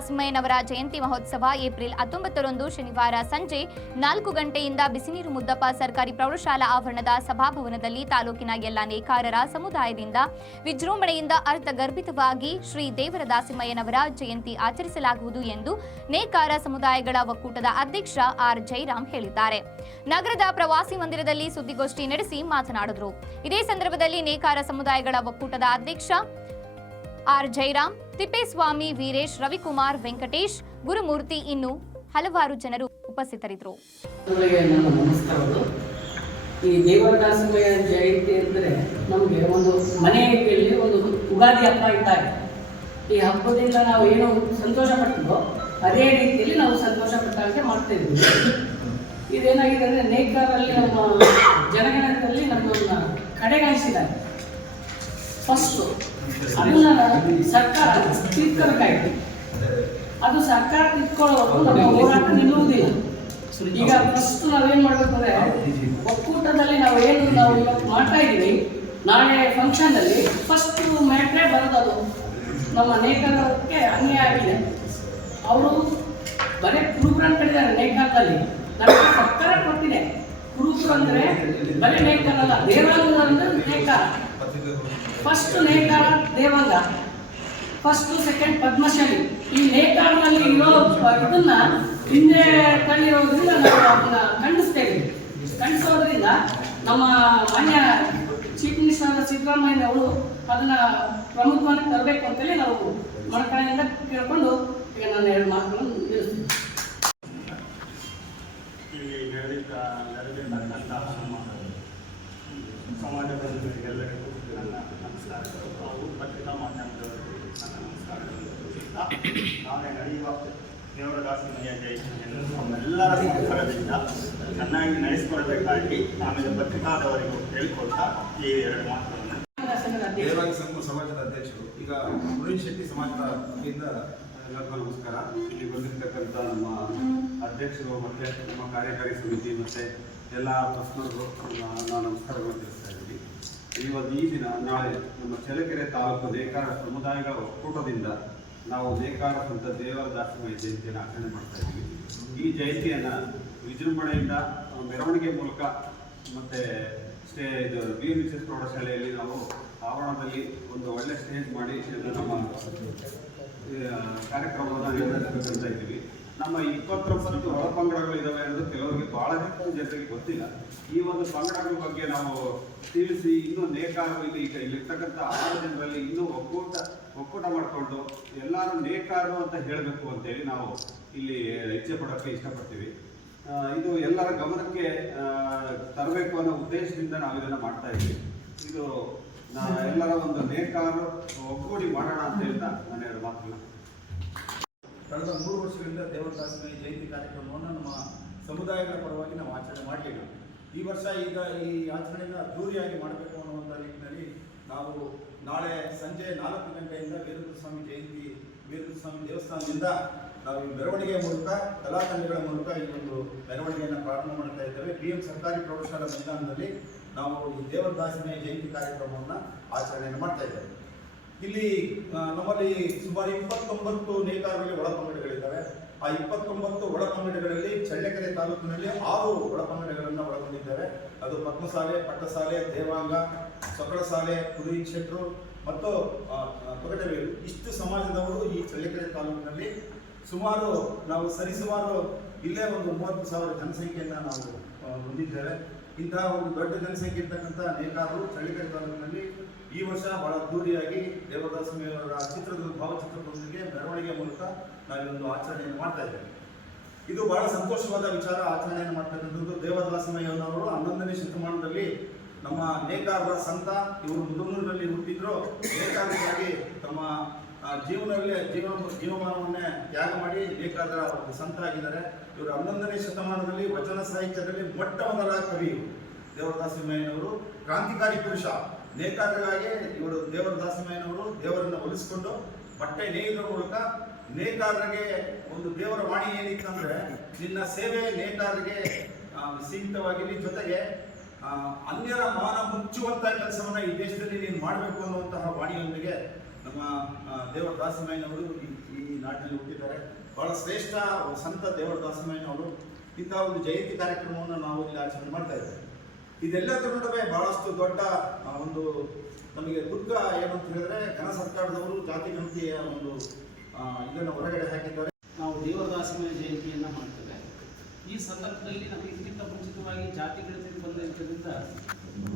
ದಾಸಿಮಯ್ಯನವರ ಜಯಂತಿ ಮಹೋತ್ಸವ ಏಪ್ರಿಲ್ ಹತ್ತೊಂಬತ್ತರಂದು ಶನಿವಾರ ಸಂಜೆ ನಾಲ್ಕು ಗಂಟೆಯಿಂದ ಬಿಸಿನೀರು ಮುದ್ದಪ್ಪ ಸರ್ಕಾರಿ ಪ್ರೌಢಶಾಲಾ ಆವರಣದ ಸಭಾಭವನದಲ್ಲಿ ತಾಲೂಕಿನ ಎಲ್ಲ ನೇಕಾರರ ಸಮುದಾಯದಿಂದ ವಿಜೃಂಭಣೆಯಿಂದ ಅರ್ಥಗರ್ಭಿತವಾಗಿ ಶ್ರೀ ದೇವರ ದಾಸಿಂಹಯ್ಯನವರ ಜಯಂತಿ ಆಚರಿಸಲಾಗುವುದು ಎಂದು ನೇಕಾರ ಸಮುದಾಯಗಳ ಒಕ್ಕೂಟದ ಅಧ್ಯಕ್ಷ ಆರ್ ಜೈರಾಮ್ ಹೇಳಿದ್ದಾರೆ. ನಗರದ ಪ್ರವಾಸಿ ಮಂದಿರದಲ್ಲಿ ಸುದ್ದಿಗೋಷ್ಠಿ ನಡೆಸಿ ಮಾತನಾಡಿದರು. ಇದೇ ಸಂದರ್ಭದಲ್ಲಿ ನೇಕಾರ ಸಮುದಾಯಗಳ ಒಕ್ಕೂಟದ ಅಧ್ಯಕ್ಷ ಆರ್ ಜೈರಾಮ್, ತಿಪ್ಪೇಸ್ವಾಮಿ, ವೀರೇಶ್, ರವಿಕುಮಾರ್, ವೆಂಕಟೇಶ್, ಗುರುಮೂರ್ತಿ ಇನ್ನು ಹಲವಾರು ಜನರು ಉಪಸ್ಥಿತರಿದ್ದರು. ಈ ದೇವದಾಸಮಯ ಜಯಂತಿ ಅಂದರೆ ನಮಗೆ ಒಂದು ಮನೆಯಲ್ಲಿ ಒಂದು ಉಗಾದಿ ಹಬ್ಬ ಇದ್ದಾಗ. ಈ ಹಬ್ಬದಿಂದ ನಾವು ಏನು ಸಂತೋಷ ಪಟ್ಟಿದ್ದೋ ಅದೇ ರೀತಿಯಲ್ಲಿ ನಾವು ಸಂತೋಷ ಪಟ್ಟಂತೆ ಮಾಡ್ತಾ ಇದ್ದೀವಿ ಇದೇನಾಗಿದೆ ಅಂದರೆ ನೇಕಾರಲ್ಲಿ ನಮ್ಮ ಜನಗಣದಲ್ಲಿ ನಮ್ಮ ಕಡೆಗಣಿಸಿದ್ದಾರೆ. ಫಸ್ಟು ಅದನ್ನ ಸರ್ಕಾರ ತಿಳ್ಕೊಬೇಕಾಯ್ತು ಅದು ಸರ್ಕಾರ ತಿಳ್ಕೊಳ್ಳೋದು ನಮ್ಮ ಹೋರಾಟ ನಿಲ್ಲುವುದಿಲ್ಲ. ಈಗ ಫಸ್ಟ್ ನಾವೇನ್ ಮಾಡ್ಬೇಕಂದ್ರೆ ಒಕ್ಕೂಟದಲ್ಲಿ ನಾವು ಏನು ನಾವು ಇವತ್ತು ಮಾಡ್ತಾ ಇದ್ದೀವಿ ನಾಳೆ ಫಂಕ್ಷನ್ ಅಲ್ಲಿ ಫಸ್ಟ್ ಮ್ಯಾಟ್ರೇ ಬರೋದದು ನಮ್ಮ ನೇಕಾರಕ್ಕೆ ಅನ್ಯಾಯ ಆಗಿದೆ. ಅವರು ಬರೀ ಕುರುಬ್ರನ್ ಕಟ್ಟಿದ್ದಾರೆ ನೇಕಾರದಲ್ಲಿ ನನಗೆ ಸರ್ಕಾರ ಕೊಟ್ಟಿದೆ. ಕುರುಬ್ರು ಅಂದ್ರೆ ಬರೀ ನೇಕಾರ ಅಲ್ಲ ದೇವಾಂಗ ಅಂದ್ರೆ ನೇಕಾರ. ಫಸ್ಟ್ ನೇಕಾರ ದೇವಾಂಗ. ಫಸ್ಟ್ ಸೆಕೆಂಡ್ ಪದ್ಮಶಾಲಿ ಈ ನೇಕಾರನಲ್ಲಿ ಇರೋ ಇದನ್ನ ಹಿಂದೆ ತಳ್ಳಿರೋದ್ರಿಂದ ನಾವು ಅದನ್ನ ಖಂಡಿಸ್ತೇವೆ. ಖಂಡಿಸೋದ್ರಿಂದ ನಮ್ಮ ಮಾನ್ಯ ಚೀಫ್ ಮಿನಿಸ್ಟರ್ ಸಿದ್ದರಾಮಯ್ಯ ಅವರು ಅದನ್ನ ಪ್ರಮುಖವಾಗಿ ತರಬೇಕು ಅಂತೇಳಿ ನಾವು ಮನಕಳೆಯಿಂದ ಕೇಳ್ಕೊಂಡು ಈಗ ನಾನು ಎರಡು ಮಾತುಗಳನ್ನು ನಿಲ್ಲಿಸ್ತೀನಿ. ಸಮಾಜ ಬಂಧುಗಳಿಗೆಲ್ಲರಿಗೂ ನನ್ನ ನಮಸ್ಕಾರಗಳು ಹಾಗೂ ಪತ್ರಿಕಾ ಮಾಧ್ಯಮದವರಿಗೆ ನನ್ನ ನಮಸ್ಕಾರಗಳನ್ನು ನಾಳೆ ನಡೆಯುವ ದೇವರದಾಸಮಯ್ಯ ಜಯಂತಿಯನ್ನು ನಮ್ಮೆಲ್ಲರ ಸಹಕಾರದಿಂದ ಚೆನ್ನಾಗಿ ನಡೆಸಿಕೊಳ್ಬೇಕಾಗಿ ಆಮೇಲೆ ಪತ್ರಿಕಾದವರಿಗೂ ಹೇಳಿಕೊಡ್ತಾ ಈ ಎರಡು ಮಾತುಗಳನ್ನು ಅಧ್ಯಕ್ಷ. ಸಂಘ ಸಮಾಜದ ಅಧ್ಯಕ್ಷರು, ಈಗ ಮುರುಳಿ ಶೆಟ್ಟಿ ಸಮಾಜದ ಎಲ್ಲರಿಗೂ ನಮಸ್ಕಾರ. ಇಲ್ಲಿ ಬಂದಿರತಕ್ಕಂಥ ನಮ್ಮ ಅಧ್ಯಕ್ಷರು ಮತ್ತೆ ನಮ್ಮ ಕಾರ್ಯಕಾರಿ ಸಮಿತಿ ಮತ್ತೆ ಎಲ್ಲ ಪ್ರಶ್ನರು ನಾನು ನಮಸ್ಕಾರಗಳು ತಿಳಿಸ್ತಾ ಇದ್ದೀನಿ ಇವತ್ತು ಈ ದಿನ ನಾಳೆ ನಮ್ಮ ಚಳ್ಳಕೆರೆ ತಾಲೂಕು ನೇಕಾರ ಸಮುದಾಯಗಳ ಒಕ್ಕೂಟದಿಂದ ನಾವು ನೇಕಾರ ಸಂತ ದೇವರ ದಾಸಮಯ ಜಯಂತಿಯನ್ನು ಆಚರಣೆ ಮಾಡ್ತಾ ಇದ್ದೀವಿ. ಈ ಜಯಂತಿಯನ್ನು ವಿಜೃಂಭಣೆಯಿಂದ ಮೆರವಣಿಗೆ ಮೂಲಕ ಮತ್ತೆ ಸ್ಟೇ ಇದು ಬಿ ಎಂ ಎಸ್ ಪ್ರೌಢಶಾಲೆಯಲ್ಲಿ ನಾವು ಆವರಣದಲ್ಲಿ ಒಂದು ಒಳ್ಳೆ ಸ್ಟೇಜ್ ಮಾಡಿ ನಮ್ಮ ಕಾರ್ಯಕ್ರಮವನ್ನು ನಿರ್ವಹಿಸಬೇಕಂತ ಇದ್ದೀವಿ. ನಮ್ಮ ಇಪ್ಪತ್ತೊಂಬತ್ತು ಒಳ ಪಂಗಡಗಳಿದ್ದಾವೆ ಅನ್ನೋದು ಕೆಲವರಿಗೆ ಬಹಳ ಜನರಿಗೆ ಗೊತ್ತಿಲ್ಲ. ಈ ಒಂದು ಪಂಗಡಗಳ ಬಗ್ಗೆ ನಾವು ತಿಳಿಸಿ ಇನ್ನೂ ನೇಕಾರ ಇಲ್ಲಿ ಈಗ ಇಲ್ಲಿರ್ತಕ್ಕಂಥ ಆರು ಜನರಲ್ಲಿ ಇನ್ನೂ ಒಕ್ಕೂಟ ಒಕ್ಕೂಟ ಮಾಡಿಕೊಂಡು ಎಲ್ಲರೂ ನೇಕಾರು ಅಂತ ಹೇಳಬೇಕು ಅಂತೇಳಿ ನಾವು ಇಲ್ಲಿ ಇಚ್ಛೆ ಪಡೋಕ್ಕೆ ಇಷ್ಟಪಡ್ತೀವಿ. ಇದು ಎಲ್ಲರ ಗಮನಕ್ಕೆ ತರಬೇಕು ಅನ್ನೋ ಉದ್ದೇಶದಿಂದ ನಾವು ಇದನ್ನು ಮಾಡ್ತಾ ಇದ್ದೀವಿ. ಇದು ನಾ- ಎಲ್ಲರ ಒಂದು ನೇಕಾರರು ಒಗ್ಗೂಡಿ ಮಾಡೋಣ ಅಂತ ಹೇಳ್ತಾ ನಾನು ಎರಡು ಮಾತುಗಳು. ಕಳೆದ ಮೂರು ವರ್ಷಗಳಿಂದ ದೇವದಾಸಮಯ ಜಯಂತಿ ಕಾರ್ಯಕ್ರಮವನ್ನು ನಮ್ಮ ಸಮುದಾಯಗಳ ಪರವಾಗಿ ನಾವು ಆಚರಣೆ ಮಾಡಲಿಲ್ಲ. ಈ ವರ್ಷ ಈಗ ಈ ಆಚರಣೆಯನ್ನು ಅದ್ದೂರಿಯಾಗಿ ಮಾಡಬೇಕು ಅನ್ನುವಂಥ ನಿಟ್ಟಿನಲ್ಲಿ ನಾವು ನಾಳೆ ಸಂಜೆ ನಾಲ್ಕು ಗಂಟೆಯಿಂದ ವೀರಭದ್ರ ಸ್ವಾಮಿ ಜಯಂತಿ ವೀರಭದ್ರ ಸ್ವಾಮಿ ದೇವಸ್ಥಾನದಿಂದ ನಾವು ಈ ಮೆರವಣಿಗೆಯ ಮೂಲಕ, ಕಲಾತಂಡಗಳ ಮೂಲಕ ಈ ಒಂದು ಮೆರವಣಿಗೆಯನ್ನು ಪ್ರಾರಂಭ ಮಾಡ್ತಾ ಇದ್ದೇವೆ. ಪಿ ಎಂ ಸರ್ಕಾರಿ ಪ್ರೌಢಶಾಲಾ ಮೈದಾನದಲ್ಲಿ ನಾವು ಈ ದೇವದಾಸಮಯ ಜಯಂತಿ ಕಾರ್ಯಕ್ರಮವನ್ನು ಆಚರಣೆಯನ್ನು ಮಾಡ್ತಾ ಇದ್ದೇವೆ. ಇಲ್ಲಿ ನಮ್ಮಲ್ಲಿ ಸುಮಾರು ಇಪ್ಪತ್ತೊಂಬತ್ತು ನೇಕಾರರಲ್ಲಿ ಒಳಪಂಗಡಗಳಿದ್ದಾವೆ. ಆ ಇಪ್ಪತ್ತೊಂಬತ್ತು ಒಳಪಂಗಡಿಗಳಲ್ಲಿ ಚಳ್ಳಕೆರೆ ತಾಲೂಕಿನಲ್ಲಿ ಆರು ಒಳಪಂಗಡಿಗಳನ್ನು ಒಳಗೊಂಡಿದ್ದಾರೆ. ಅದು ಪದ್ಮಸಾಲೆ ಪಟ್ಟಸಾಲೆ ದೇವಾಂಗ ಸೊಕಳಸಾಲೆ ಕುರಿ ಶೆಟ್ರು ಮತ್ತು ಆ, ಇಷ್ಟು ಸಮಾಜದವರು ಈ ಚಳ್ಳಕೆರೆ ತಾಲೂಕಿನಲ್ಲಿ ಸುಮಾರು ನಾವು ಸರಿಸುಮಾರು ಇಲ್ಲೇ ಒಂದು ಮೂವತ್ತು ಸಾವಿರ ಜನಸಂಖ್ಯೆಯನ್ನು ನಾವು ಹೊಂದಿದ್ದೇವೆ. ಇಂತಹ ಒಂದು ದೊಡ್ಡ ಜನಸಂಖ್ಯೆ ಇರ್ತಕ್ಕಂಥ ನೇಕಾರರು ಚಳ್ಳಕೆರೆ ತಾಲೂಕಿನಲ್ಲಿ ಈ ವರ್ಷ ಬಹಳ ಅದ್ದೂರಿಯಾಗಿ ದೇವದಾಸಮಿಯವರ ಚಿತ್ರದ ಭಾವಚಿತ್ರದೊಂದಿಗೆ ಮೆರವಣಿಗೆ ಮೂಲಕ ನಾವಿದೊಂದು ಆಚರಣೆಯನ್ನು ಮಾಡ್ತಾ ಇದ್ದೇವೆ. ಇದು ಬಹಳ ಸಂತೋಷವಾದ ವಿಚಾರ. ಆಚರಣೆಯನ್ನು ಮಾಡ್ತಕ್ಕಂಥದ್ದು ದೇವದಾಸಮಯ್ಯನವರು ಹನ್ನೊಂದನೇ ಶತಮಾನದಲ್ಲಿ ನಮ್ಮ ನೇಕಾರರ ಸಂತ ಇವರು ಮುದುನೂರಿನಲ್ಲಿ ಹುಟ್ಟಿದ್ರು. ನೇಕಾರರಾಗಿ ತಮ್ಮ ಜೀವನದಲ್ಲಿ ಜೀವನ ಜೀವಮಾನವನ್ನೇ ತ್ಯಾಗ ಮಾಡಿ ಬೇಕಾದ ಒಂದು ಸಂತರಾಗಿದ್ದಾರೆ. ಇವರು ಹನ್ನೊಂದನೇ ಶತಮಾನದಲ್ಲಿ ವಚನ ಸಾಹಿತ್ಯದಲ್ಲಿ ಮೊಟ್ಟ ಮೊದಲ ಕವಿ ದೇವರದಾಸಮಯ್ಯನವರು ಕ್ರಾಂತಿಕಾರಿ ಪುರುಷ. ನೇಕಾರರಿಗಾಗಿ ಇವರು ದೇವರದಾಸಿಮಯ್ಯನವರು ದೇವರನ್ನು ಒಲಿಸಿಕೊಂಡು ಬಟ್ಟೆ ನೇಯುವ ಮೂಲಕ ನೇಕಾರರಿಗೆ ಒಂದು ದೇವರ ವಾಣಿ ಏನಿತ್ತಂದ್ರೆ ನಿನ್ನ ಸೇವೆ ನೇಕಾರರಿಗೆ ಸೀಮಿತವಾಗಿರಲಿ. ಜೊತೆಗೆ ಅನ್ಯರ ಮಾನ ಮುಚ್ಚುವಂತಹ ಕೆಲಸವನ್ನ ಈ ದೇಶದಲ್ಲಿ ನೀನು ಮಾಡಬೇಕು ಅನ್ನುವಂತಹ ವಾಣಿಯೊಂದಿಗೆ ನಮ್ಮ ದೇವರ ದಾಸಮಯ್ಯನವರು ಈ- ನಾಡಿನಲ್ಲಿ ಹುಟ್ಟಿದ್ದಾರೆ. ಬಹಳ ಶ್ರೇಷ್ಠ ಸಂತ ದೇವರ ದಾಸಮಯ್ಯನವರು ಇಂತಹ ಒಂದು ಜಯಂತಿ ಕಾರ್ಯಕ್ರಮವನ್ನು ನಾವು ಇಲ್ಲಿ ಆಚರಣೆ ಮಾಡ್ತಾ ಇದ್ದೇವೆ. ಇದೆಲ್ಲದರ ನಡುವೆ ಬಹಳಷ್ಟು ದೊಡ್ಡ ಒಂದು ನಮಗೆ ದುಃಖ ಏನು ಅಂತ ಹೇಳಿದ್ರೆ ಘನ ಸರ್ಕಾರದವರು ಜಾತಿ ಗಣತಿಯ ಒಂದು ಇದನ್ನು ಹೊರಗಡೆ ಹಾಕಿದ್ದಾರೆ. ನಾವು ದೇವದಾಸಮಯ ಜಯಂತಿಯನ್ನು ಮಾಡ್ತೇವೆ. ಈ ಸಂದರ್ಭದಲ್ಲಿ ನಮಗೆ ಇದಕ್ಕಿಂತ ಮುಂಚಿತವಾಗಿ ಜಾತಿ ಗಣತಿ ಬಂದಿದ್ದರಿಂದ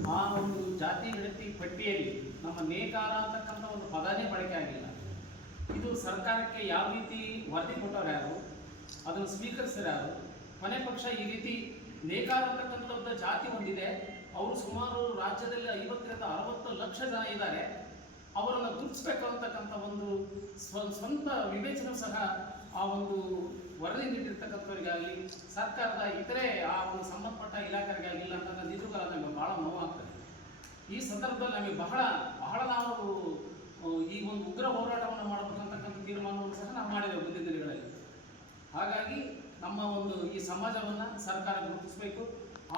ಆ ಒಂದು ಜಾತಿ ಗಣತಿ ಪಟ್ಟಿಯಲ್ಲಿ ನಮ್ಮ ನೇಕಾರ ಅಂತಕ್ಕಂಥ ಒಂದು ಪದನೇ ಬಳಕೆ ಆಗಿಲ್ಲ. ಇದು ಸರ್ಕಾರಕ್ಕೆ ಯಾವ ರೀತಿ ವರದಿ ಕೊಟ್ಟವ್ರು ಯಾರು? ಅದನ್ನು ಸ್ವೀಕರಿಸಿದ್ರೆ ಯಾರು? ಕೊನೆ ಪಕ್ಷ ಈ ರೀತಿ ನೇಕಾರ ಅಂತಕ್ಕಂಥ ಜಾತಿ ಹೊಂದಿದೆ. ಅವರು ಸುಮಾರು ರಾಜ್ಯದಲ್ಲಿ ಐವತ್ತರಿಂದ ಅರವತ್ತು ಲಕ್ಷ ಜನ ಇದ್ದಾರೆ. ಅವರನ್ನು ಗುರುತಿಸ್ಬೇಕು ಅಂತಕ್ಕಂಥ ಒಂದು ಸ್ವ, ಸ್ವಂತ ವಿವೇಚನೆ ಸಹ ಆ ಒಂದು ವರದಿ ನೀಡಿರ್ತಕ್ಕಂಥವರಿಗಾಗಲಿ ಸರ್ಕಾರದ ಇತರೆ ಆ ಒಂದು ಸಂಬಂಧಪಟ್ಟ ಇಲಾಖೆಗಳಿಗಾಗಿಲ್ಲ ಅಂತಂದ್ರೆ ನಿಜಕ್ಕೂ ನಮಗೆ ಭಾಳ ನೋವಾಗ್ತದೆ ಈ ಸಂದರ್ಭದಲ್ಲಿ ನಮಗೆ ಬಹಳ ಬಹಳ ನಾವು ಈ ಒಂದು ಉಗ್ರ ಹೋರಾಟವನ್ನು ಮಾಡಬೇಕಂತಕ್ಕಂಥ ತೀರ್ಮಾನವನ್ನು ಸಹ ನಾವು ಮಾಡಿದ್ದೇವೆ ಮುಂದಿನ ದಿನಗಳಲ್ಲಿ. ಹಾಗಾಗಿ ನಮ್ಮ ಒಂದು ಈ ಸಮಾಜವನ್ನು ಸರ್ಕಾರ ಗುರುತಿಸಬೇಕು.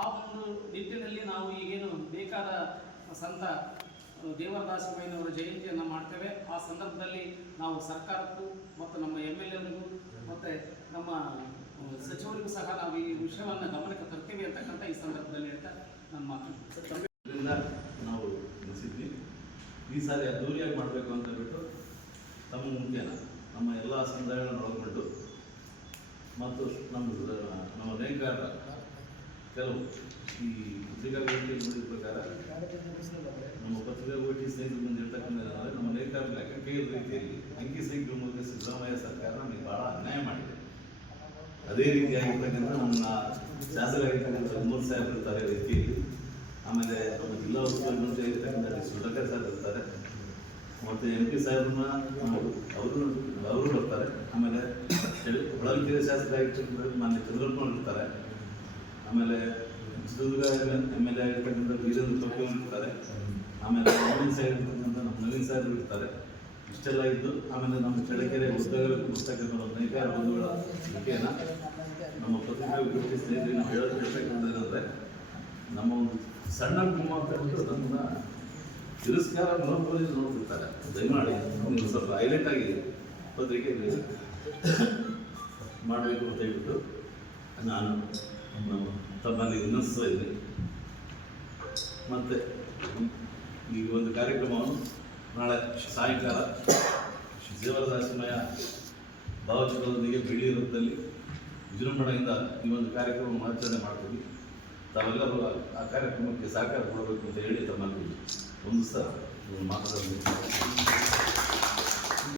ಆ ಒಂದು ನಿಟ್ಟಿನಲ್ಲಿ ನಾವು ಈಗೇನು ಬೇಕಾದ ಸಂತ ದೇವರದಾಸಬೈನವರ ಜಯಂತಿಯನ್ನು ಮಾಡ್ತೇವೆ. ಆ ಸಂದರ್ಭದಲ್ಲಿ ನಾವು ಸರ್ಕಾರಕ್ಕೂ ಮತ್ತು ನಮ್ಮ ಎಂ ಎಲ್ ಎರಿಗೂ ಮತ್ತು ನಮ್ಮ ಸಚಿವರಿಗೂ ಸಹ ನಾವು ಈ ವಿಷಯವನ್ನು ಗಮನಕ್ಕೆ ತರ್ತೀವಿ ಅಂತಕ್ಕಂಥ ಈ ಸಂದರ್ಭದಲ್ಲಿ ಹೇಳ್ತಾ ನನ್ನ ಮಾತು ನಾವು ಅನಿಸಿದ್ವಿ ಈ ಸಾರಿ ಅದ್ದೂರಿಯಾಗಿ ಮಾಡಬೇಕು ಅಂತ ಹೇಳ್ಬಿಟ್ಟು ತಮ್ಮ ಮುಖ್ಯನ ನಮ್ಮ ಎಲ್ಲ ಸಮುದಾಯಗಳನ್ನು ಒಳಗೊಂಡು ಮತ್ತು ನಮ್ಮ ನಮ್ಮ ನೇಕಾರರ ಕೆಲವು ಈ ಪತ್ರಿಕಾಗೋಷ್ಠಿಯಲ್ಲಿ ನೋಡಿದ ಪ್ರಕಾರ ನಮ್ಮ ಪತ್ರಿಕಾಗೋಷ್ಠಿ ಸ್ನೇಹಿತರು ಮುಂದೆ ಇರ್ತಕ್ಕಂಥ ನಮ್ಮ ನೇಕಾರರ ಲೆಕ್ಕ ಕೇಳಿದ ರೀತಿಯಲ್ಲಿ ಅಂಕಿ ಸಂಖ್ಯೆ ಮೂಲಕ ಸಿದ್ದರಾಮಯ್ಯ ಸರ್ಕಾರ ನಮಗೆ ಭಾಳ ಅನ್ಯಾಯ ಮಾಡಿದೆ ಅದೇ ರೀತಿಯಾಗಿರ್ತಕ್ಕಂಥ ನಮ್ಮ ಶಾಸಕರಾಗಿರ್ತಕ್ಕಂಥ ಮೂರು ಸಾಹೇಬ್ ಇರ್ತಾರೆ ರೀತಿಯಲ್ಲಿ ಆಮೇಲೆ ನಮ್ಮ ಜಿಲ್ಲಾ ಉಸ್ತುವಾರಿ ಮಂತ್ರಿ ಆಗಿರ್ತಕ್ಕಂಥ ಸುಧಾಕರ್ ಸರ್ ಇರ್ತಾರೆ ಮತ್ತು ಎಂ ಪಿ ಸಾಹೇಬ್ರನ್ನ ಅವರು ಅವರು ಬರ್ತಾರೆ ಆಮೇಲೆ ಹೊಳಲ್ಕೆರೆ ಶಾಸಕರಾಗಿರ್ತಕ್ಕಂಥ ಮಾನ್ಯ ಚಂದ್ರಪ್ಪನವ್ರು ಇರ್ತಾರೆ ಆಮೇಲೆ ಚಿತ್ರದುರ್ಗ ಎಂ ಎಲ್ ಎ ಆಗಿರ್ತಕ್ಕಂಥ ವೀರೇಂದ್ರ ಅವರು ಇರ್ತಾರೆ ಆಮೇಲೆ ನವೀನ್ ಸೈಡ್ ಇರ್ತಕ್ಕಂಥ ನಮ್ಮ ನವೀನ್ ಸಾಹೇಬ್ ಇರ್ತಾರೆ. ಇಷ್ಟೆಲ್ಲ ಇದ್ದು, ಆಮೇಲೆ ನಮ್ಮ ಚಳ್ಳಕೆರೆ ಪುಸ್ತಕಗಳ ಪುಸ್ತಕಗಳ ನೈಕಾರ ಬಂಧುಗಳ ಮುಖೇನ ನಮ್ಮ ಪ್ರತಿಭೆ ವಿಭೂತಿ ಸ್ನೇಹಿತರಿಗೆ ನಾವು ಹೇಳೋದು ಹೇಳ್ತಕ್ಕಂಥದ್ದು ಏನಂದ್ರೆ ನಮ್ಮ ಒಂದು ಸಣ್ಣ ಕುಟುಂಬ ಅಂತ ಹೇಳ್ಬಿಟ್ಟು ತಿರಸ್ಕಾರ ಮನೋಭಾವದಿಂದ ನೋಡ್ತಿರ್ತಾರೆ. ದಯಮಾಡಿ ಒಂದು ಸ್ವಲ್ಪ ಹೈಲೈಟ್ ಆಗಿ ಪತ್ರಿಕೆಯಲ್ಲಿ ಮಾಡಬೇಕು ಅಂತ ಹೇಳ್ಬಿಟ್ಟು ನಾನು ನಮ್ಮ ತಮ್ಮಲ್ಲಿ ವಿನಂತಿಸ್ತಾ ಇದೆ. ಮತ್ತು ಈ ಒಂದು ಕಾರ್ಯಕ್ರಮವನ್ನು ನಾಳೆ ಸಾಯಂಕಾಲ ದೇವರದಾಸಮಯ ಭಾವಚಿತ್ರದೊಂದಿಗೆ ಬಿಳಿ ರೂಪದಲ್ಲಿ ವಿಜೃಂಭಣೆಯಿಂದ ಈ ಒಂದು ಕಾರ್ಯಕ್ರಮ ಆಚರಣೆ ಮಾಡ್ತೀವಿ. ತಾವೆಲ್ಲರೂ ಆ- ಕಾರ್ಯಕ್ರಮಕ್ಕೆ ಸಹಕಾರ ಕೊಡಬೇಕು ಅಂತ ಹೇಳಿ ತಮ್ಮಲ್ಲಿ ಒಂದು ಸಹ ಮಾತಾಡೋದು